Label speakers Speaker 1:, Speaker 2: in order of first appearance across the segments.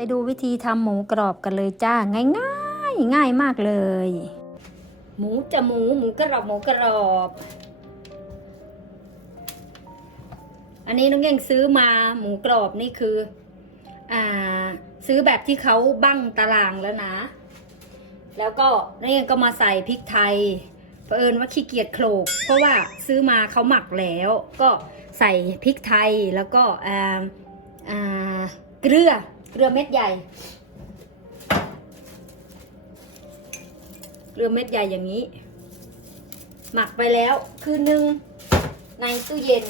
Speaker 1: ไปดูวิธีทำหมูกรอบกันเลยจ้าง่ายง่ายง่ายมากเลย หมูจะหมูหมูกรอบหมูกรอบ อันนี้น้องเก่งซื้อมาหมูกรอบนี่คืออ่าซื้อแบบที่เขาบั้งตารางแล้วนะ แล้วก็นี่ก็มาใส่พริกไทยเผอิญว่าขี้เกียจโขลก เพราะว่าซื้อมาเขาหมักแล้ว ก็ใส่พริกไทยแล้วก็อ่าอ่าเกลือ เกลือเม็ดใหญ่ เกลือเม็ดใหญ่อย่างนี้ หมักไปแล้วคืนนึงในตู้เย็น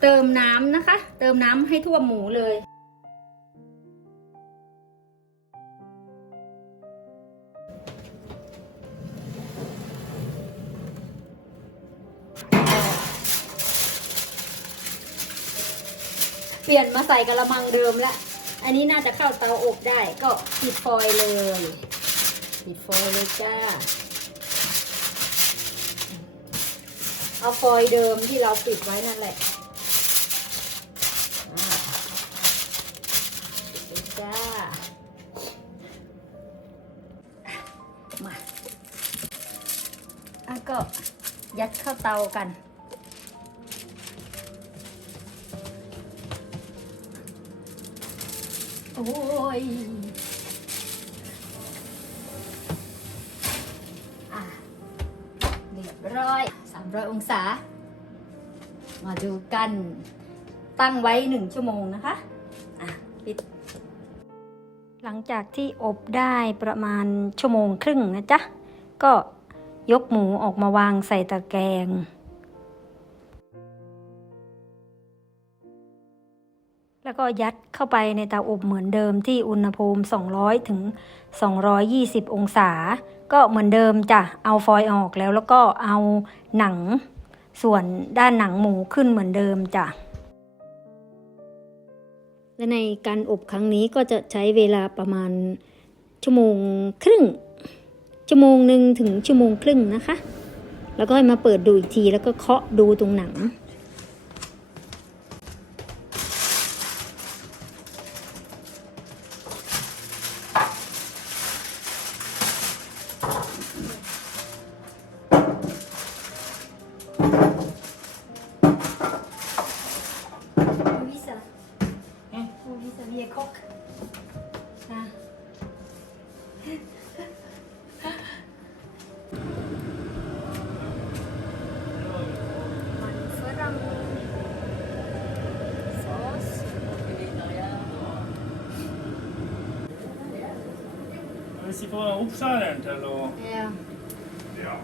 Speaker 1: เติมน้ำนะคะ เติมน้ำให้ทั่วหมูเลย ใส่กระมังเดิมแล้วอันนี้น่าจะเข้าเตาอบได้ก็ปิดฟอยล์เลยปิดฟอยล์เลยจ้า เอาฟอยล์เดิมที่เราปิดไว้นั่นแหละจ้า มาอะก็ยัดเข้าเตากัน ยอะเรียบร้อย 300 องศา มาดูกัน ตั้งไว้ 1 ชั่วโมงนะคะ อะ ปิด หลังจากที่อบได้ประมาณชั่วโมงครึ่งนะจ๊ะ ก็ยกหมูออกมาวางใส่ตะแกรง แล้วก็ยัดเข้าไปในเตาอบเหมือนเดิมที่อุณหภูมิ 200ถึง220 องศา ก็เหมือนเดิมจ้ะเอาฟอยล์ออกแล้วแล้วก็เอาหนังส่วนด้านหนังหมูขึ้นเหมือนเดิมจ้ะและในการอบครั้งนี้ก็จะใช้เวลาประมาณชั่วโมงครึ่ง ชั่วโมงหนึ่งถึงชั่วโมงครึ่งนะคะ แล้วก็มาเปิดดูอีกทีแล้วก็เคาะดูตรงหนัง
Speaker 2: Hvis I får oppskjæreren til å
Speaker 1: Ja.
Speaker 2: Ja.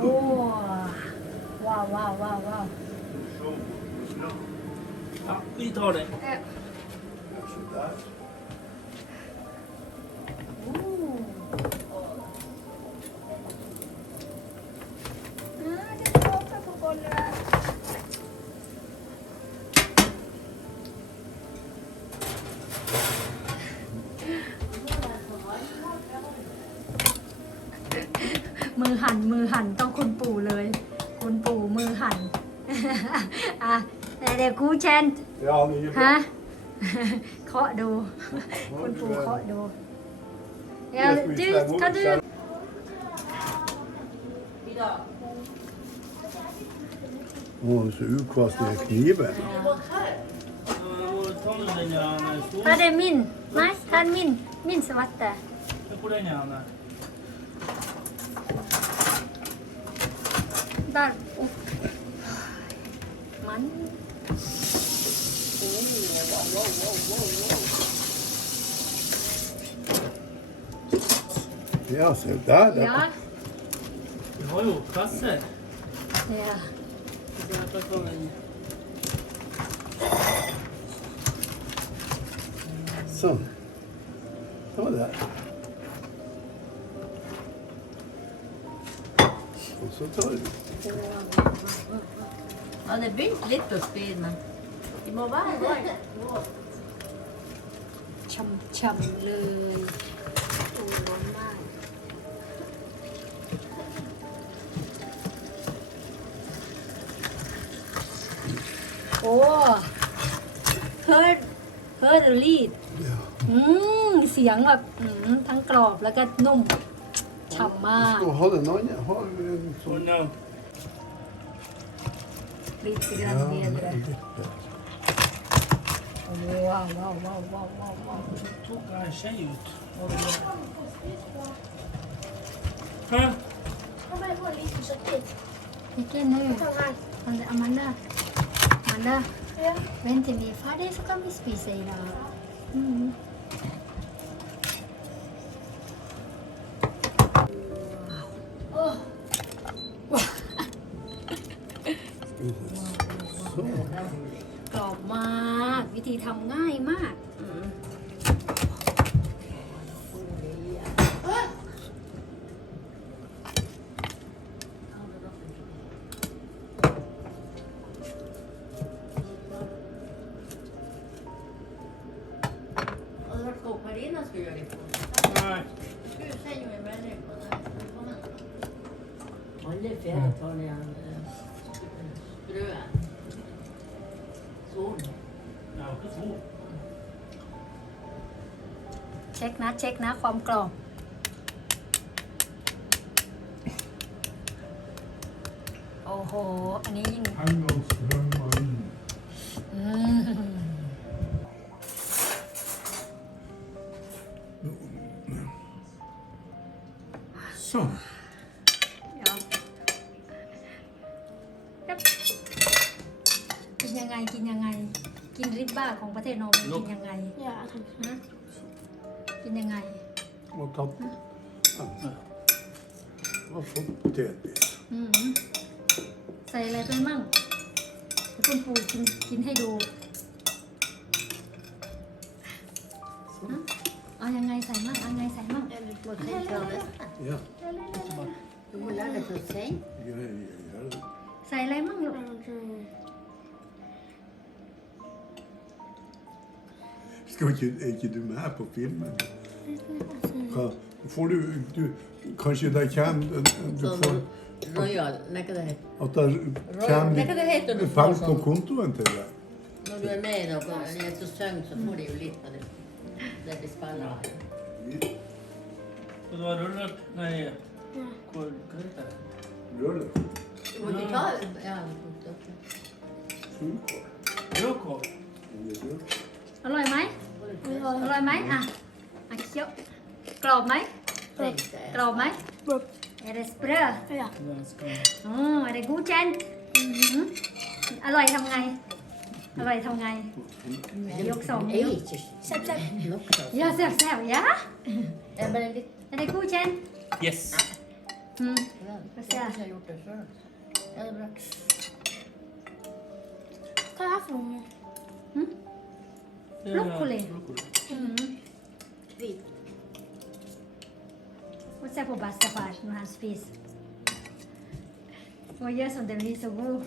Speaker 1: Oh. Wow, wow, wow, wow.
Speaker 2: ja vi tar den.
Speaker 1: Ja. Oh. Ah, det er på golvet. หั่นมือหั่นต้องคุณปู่เลย คุณปู่มือหั่นอะแต่เดี๋ยวกูเชน
Speaker 3: Ja, mye
Speaker 1: ฮะ
Speaker 3: bra.
Speaker 1: เคาะดู คุณปู่เคาะดูเดี๋ยว
Speaker 3: Jeg
Speaker 1: ดู
Speaker 3: spiser mor
Speaker 1: ก็ดู
Speaker 3: selv. Å, så ukvastige kniver.
Speaker 2: Så må du ta nå den her store
Speaker 1: ถ้า det min nei ta en min min svarte
Speaker 2: Hvor den er den?
Speaker 1: Der opp man
Speaker 3: Ja, se der. der.
Speaker 1: ja
Speaker 2: Vi har jo kasser.
Speaker 1: ja
Speaker 2: Så jeg tar ta den.
Speaker 3: Sånn. Det var det. Og så tar vi
Speaker 4: Ja, det begynte litt å spire, men de må være varme.
Speaker 1: ช่ำๆเลยโอ้ร้อนมากโอ้อร์รีด
Speaker 3: Ja.
Speaker 1: อืม เสียงแบบ อืม ทั้งกรอบแล้วก็นุ่ม ฉ่ำมาก
Speaker 3: Ska ha den någon? Jag har en
Speaker 2: Och
Speaker 3: sån.
Speaker 2: nu.
Speaker 1: รีดเดือน
Speaker 3: Ja,
Speaker 1: เดียนเลย
Speaker 3: lite.
Speaker 1: ว้าวว้าวว้าวว้าวว้าวว้าว
Speaker 2: Tog jag en tjej ut? Vad var det? Hä?
Speaker 5: Kom här på lite köttigt.
Speaker 1: vilken nu
Speaker 5: Ta här.
Speaker 1: Amanda Amanda
Speaker 5: Ja.
Speaker 1: vänta till vi är färdiga så kan vi spisa idag mm.
Speaker 3: Så.
Speaker 1: เช็คนะเช็คนะความกรอบโอ้โห อันนี้ยิ่ง
Speaker 3: Handelsströmmar.
Speaker 1: อืม
Speaker 3: Så.
Speaker 1: เดี๋ยวครับกินยังไงกินยังไง กินริบบ้าของประเทศนอร์เวย์กินยังไง
Speaker 5: Ja, tack.
Speaker 1: ฮะ กินยังไง
Speaker 3: Och ta... Ja. Och få potatis.
Speaker 1: อืมใส่อะไรไปมั่งเดี๋ยวคุณปู่กินกินให้ดูฮะเอายังไงใส่มั่งเอายังไงใส่มั่ง
Speaker 4: Eller på sängkravet.
Speaker 3: Ja.
Speaker 4: Du må lära dig på säng.
Speaker 3: Ja, ja, ja.
Speaker 1: ใส่อะไรมั่งลูก
Speaker 3: Skal ikke, er ikke du med på filmen? Hva, får du, du Kanskje det kommer du får,
Speaker 4: At det kommer
Speaker 3: penger på
Speaker 4: sånn?
Speaker 3: kontoen til deg?
Speaker 4: Når du er med i noe, når jeg så synger, så får de jo litt av det, det de
Speaker 2: spiller. Så det var rullet Nei, hva heter det?
Speaker 3: Rullet?
Speaker 4: Du må ikke ta Ja.
Speaker 3: Rødkål.
Speaker 2: Rødkål.
Speaker 1: อร่อยไหมอะอะเคี้ยวกรอบไหม
Speaker 4: Tänk
Speaker 1: กรอบไหม
Speaker 5: Bra.
Speaker 1: เอเดสเปร
Speaker 5: Ja.
Speaker 2: Den ska...
Speaker 1: อ๋อเอเดกูเจนอร่อยทำไง อร่อยทำไง ยกสองนิ้ว
Speaker 5: Sätt, sätt.
Speaker 4: Luktar.
Speaker 1: ยาแซ่บแซ่บยะ
Speaker 4: Ja, men det är lite...
Speaker 1: เอเดกูเจน
Speaker 2: Yes.
Speaker 1: อืม
Speaker 4: Jag har gjort
Speaker 2: Det är
Speaker 1: Broccoli.
Speaker 2: broccoli.
Speaker 1: อืม
Speaker 4: Vit.
Speaker 1: Och se på bästa far när han spis. Och gör som den blir så god.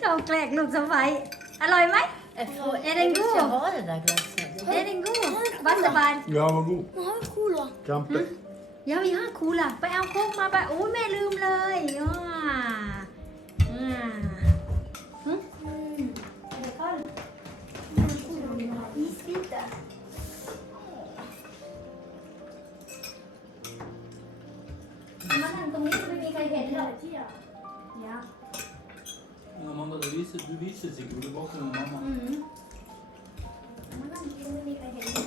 Speaker 1: Chào kläck lục som vậy. Aloy mấy?
Speaker 4: Jag får-
Speaker 1: Är den
Speaker 4: jag vill inte
Speaker 1: god?
Speaker 4: ha den där glassen.
Speaker 1: Är den god? Bästa far.
Speaker 3: Ja, vad god.
Speaker 5: Den här är cool då.
Speaker 3: Kampe.
Speaker 1: เดี๋ยวอีห้าครูล่ะ ไปเอาโค้กมาไปโอ้ยแม่ลืมเลยอ่าอ่า
Speaker 2: Men Amanda, du visar, du visar sig. Du är bakom mamma.
Speaker 1: อืมมานั่งกินไม่มีใครเห็นหรอก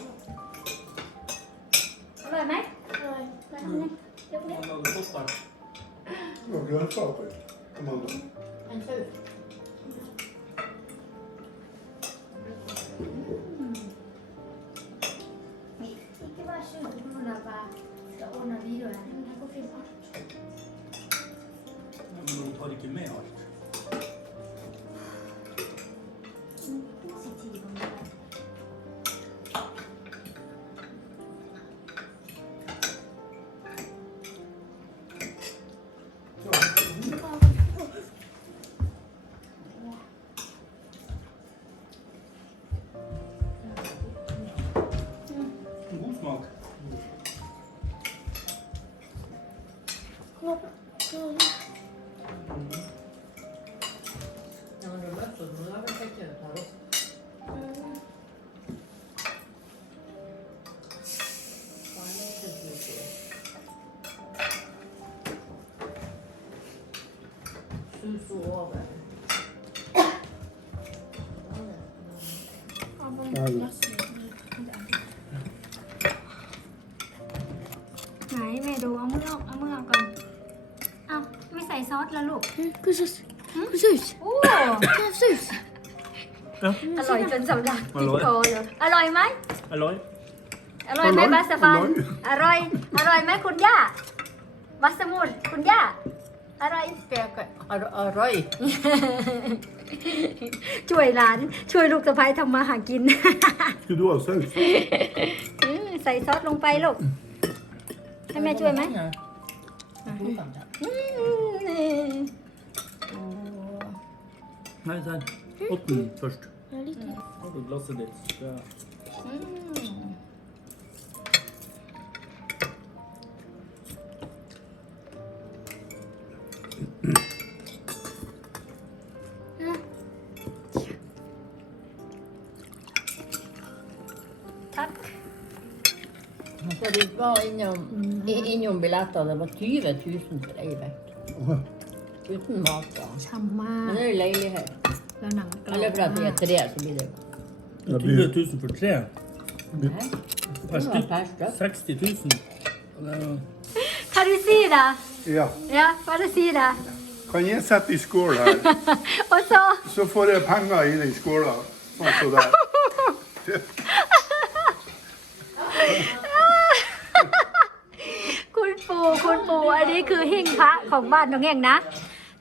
Speaker 1: อร่อยไหม
Speaker 5: Oj.
Speaker 1: อร่อยทำไงยกนิ้ว
Speaker 2: Amanda, du stoppar.
Speaker 3: Och grönsaker. Amanda.
Speaker 4: En tur.
Speaker 1: Ikke
Speaker 4: sover.
Speaker 5: Ja, men
Speaker 3: Ja.
Speaker 5: jag ser det.
Speaker 1: ไหนแม่ดูเอามือออกเอามือออกก่อนเอาไม่ใส่ซอสแล้วลูก
Speaker 5: Mm, Precis. Precis.
Speaker 1: โอ้
Speaker 5: Precis.
Speaker 1: อร่อยจนสำลัก
Speaker 2: อร่อย
Speaker 1: ติดคอเลยอร่อยไหม
Speaker 2: Halloj?
Speaker 1: อร่อยไหม
Speaker 3: อร่อย
Speaker 1: บาสฟัน
Speaker 3: อร่อย
Speaker 1: อร่อย อร่อยไหมคุณย่าบัสมุนคุณย่า อร่อย
Speaker 4: Spöke. Ar- Aroj.
Speaker 1: ช่วยหลาน ช่วยลูกสะพ้ายทำมาหากิน
Speaker 3: Ska du ha sås?
Speaker 1: อืมใส่ซอสลงไปลูก ให้แม่ช่วยไหมอืม
Speaker 2: Nej, så här. Åt den först.
Speaker 5: Ja, lite.
Speaker 2: Och glaset ditt. Ja.
Speaker 1: อืม
Speaker 4: det var inom, i- inom biljetter, det var 20 000 for ei uke. Uten mat, da.
Speaker 1: ฉ่ำมาก
Speaker 4: Men det er jo leilighet.
Speaker 1: แล้วหนังกรอบ
Speaker 4: Eller for at vi
Speaker 1: มา
Speaker 4: er
Speaker 1: ก
Speaker 4: tre, så blir det
Speaker 3: Det
Speaker 2: 20
Speaker 3: blir,
Speaker 2: 000 för tre.
Speaker 4: Nei,
Speaker 2: Per
Speaker 4: det var
Speaker 2: styck.
Speaker 4: per stykke.
Speaker 2: 60 000. Och det var-
Speaker 1: Kan du si det?
Speaker 3: ja.
Speaker 1: Ja, bare si det.
Speaker 3: Kan jeg sette i skål her?
Speaker 1: Og så
Speaker 3: Så får jeg penger i den skåla. Sånn som der.
Speaker 1: คุณปู่คุณปู่อันนี้คือหิ้งพระของบ้านน้องเองนะ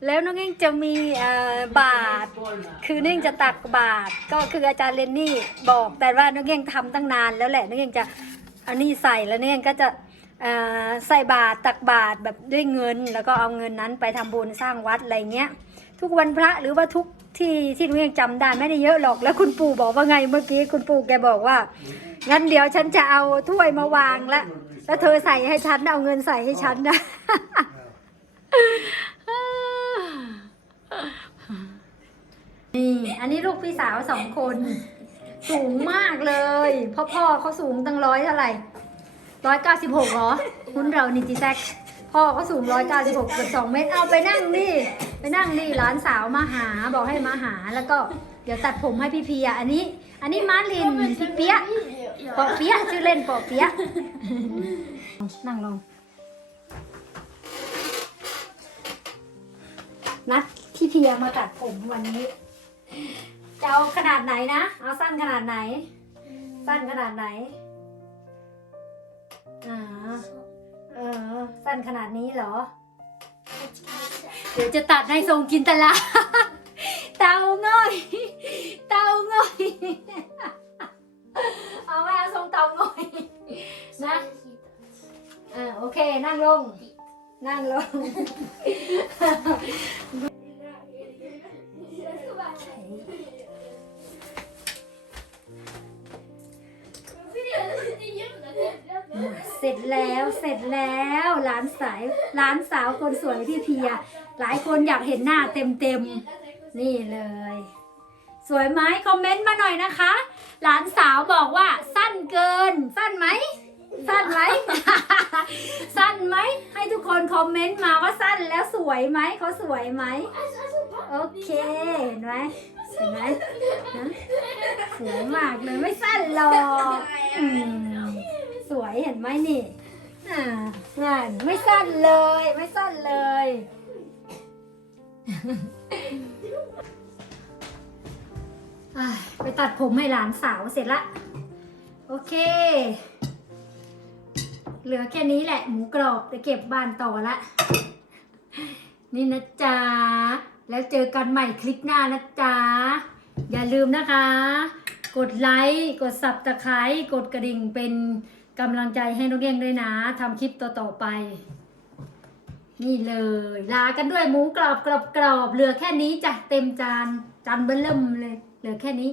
Speaker 1: แล้วน้องเองจะมีบาท คือน้องเองจะตักบาทก็คืออาจารย์เรนนี่บอก แต่ว่าน้องเองทำตั้งนานแล้วแหละน้องเองจะอันนี้ใส่แล้วน้องเองก็จะใส่บาทตักบาทแบบด้วยเงิน แล้วก็เอาเงินนั้นไปทำบุญสร้างวัดอะไรเงี้ย ทุกวันพระหรือว่าทุกที่ที่น้องเองจำได้ไม่ได้เยอะหรอก แล้วคุณปู่บอกว่าไงเมื่อกี้คุณปู่แกบอกว่างั้นเดี๋ยวฉันจะเอาถ้วยมาวางแล้ว แล้วเธอใส่ให้ฉันเอาเงินใส่ให้ฉันนะ นี่ อันนี้ลูกพี่สาวสองคน สูงมากเลยพ่อพ่อเขาสูงตั้งร้อยเท่าไหร่ร้อยเก้าสิบหกเหรอคุณเรานี่จีแซกพ่อเขาสูงร้อยเก้าสิบหกเกือบสองเมตรเอาไปนั่งนี่ ไปนั่งนี่หลานสาวมาหาบอกให้มาหาแล้วก็ เดี๋ยวตัดผมให้พี่เพียอันนี้ อันนี้มาลินพี่เปียะ ปอเปียะชื่อเล่นปอเปียะนั่งลง นัดพี่เพียมาตัดผมวันนี้ จะเอาขนาดไหนนะ เอาสั้นขนาดไหน สั้นขนาดไหน อ่า เออ สั้นขนาดนี้เหรอ เดี๋ยวจะตัดให้ทรงกินตลาเตาง่อย เตาง่อย นะ อ่าโอเคนั่งลง นั่งลง เสร็จแล้วเสร็จแล้วหลานสายหลานสาวคนสวยพี่เพีย หลายคนอยากเห็นหน้าเต็มเต็มๆนี่เลย สวยไหมคอมเมนต์มาหน่อยนะคะ หลานสาวบอกว่าสั้นเกิน สั้นไหม สั้นไหม สั้นไหม ให้ทุกคนคอมเมนต์มาว่าสั้นแล้วสวยไหมเขาสวยไหม โอเค เห็นไหมเห็นไหมนะสวยมากเลยไม่สั้นหรอกอืมสวยเห็นไหมนี่อ่างานไม่สั้นเลย ไม่สั้นเลย ไปตัดผมให้หลานสาวเสร็จละ โอเค ลือแค่นี้แหละหมูกรอบไปเก็บบ้านต่อละ นี่นะจ๊ะ แล้วเจอกันใหม่คลิปหน้านะจ๊ะ อย่าลืมนะคะ กดไลค์ กดสับตะไคร้กดกระดิ่งเป็นกำลังใจให้น้องเก้งด้วยนะทำคลิปต่อๆไป นี่เลย ลากันด้วยหมูกรอบกรอบกรอบๆเหลือแค่นี้จ้ะเต็มจานจานเบิ่มเลย เหลือแค่นี้